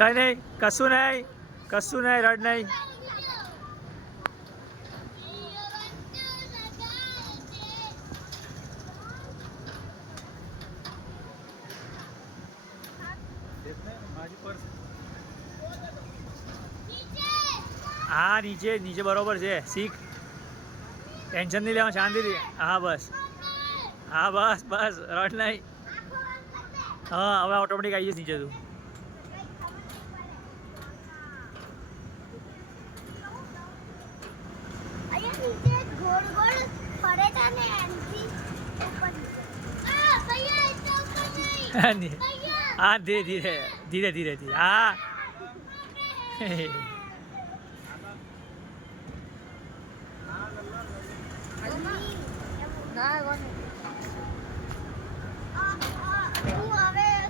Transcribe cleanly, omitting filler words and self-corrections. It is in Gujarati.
કઈ નહીં, કશું નહીં, કશું નહીં, રડ નહીં. હા નીચે નીચે બરોબર છે, શીખ, ટેન્શન નહીં લેવા, શાંતિથી. હા બસ, હા બસ બસ, રડ નહીં. હા હવે ઓટોમેટિક આવી જશે નીચે તું. હા ધીરે ધીરે ધીરે ધીરે ધીરે. હા ના